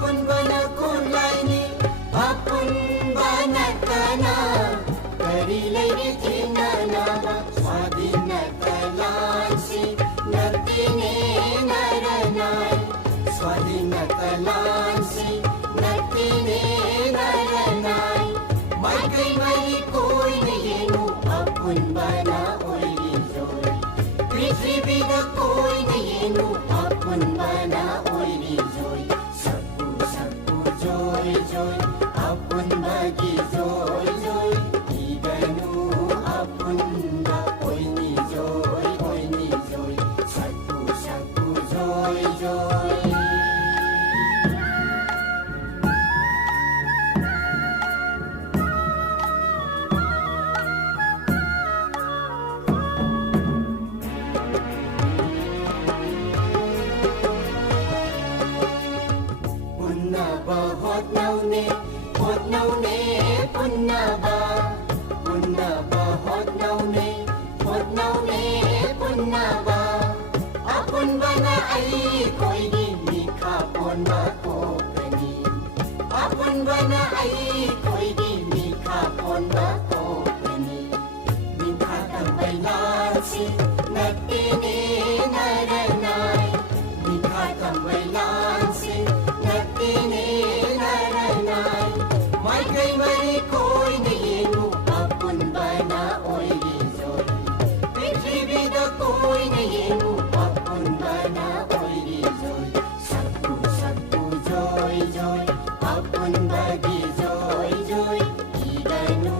bana kulay ni apun bana kana karilay tinanaba swadina kalansi natine naranay swadina kalansi natine naranay may kay malikoy na yeno apun bana oy joy prithvi da koy na yeno apun bana oy joy joy joy apun bagi joy joy iganu apun ba oy ni joy saku saku joy joy punna ba hot now ne punna ba hot now ne punna ba apun bana ai koi ni mikha pon ba ko kani apun bana ai koi ni mikha pon ba ko kani mikha tambailan si natine naranay mikha tambailan si natine naranay may kay malikoy na yeno apun bana oy joy prithvi da koy na yeno apun bana oy joy saku saku joy joy apun bagi joy joy iganu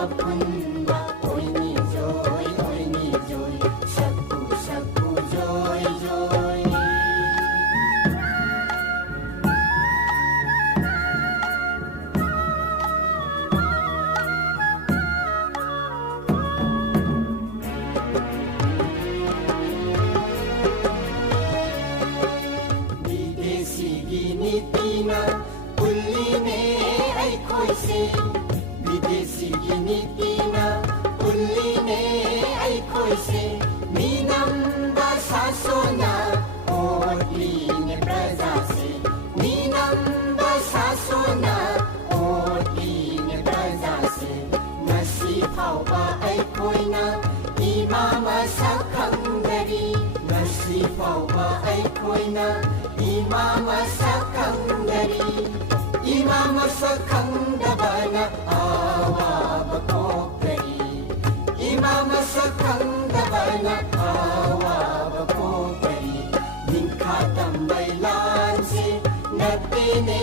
apun ba oy ni joy saku saku joy joy Ginitina uline ay koise videsi ginitina uline ay koise minam basasona otline brazase minam basasona otline brazase nasipaw ba ay koina imama sakandari nasipaw ba ay koina imama sakandari imama sakandabana awa bakokari imama sakandabana awa bakokari nikha tambailan si natine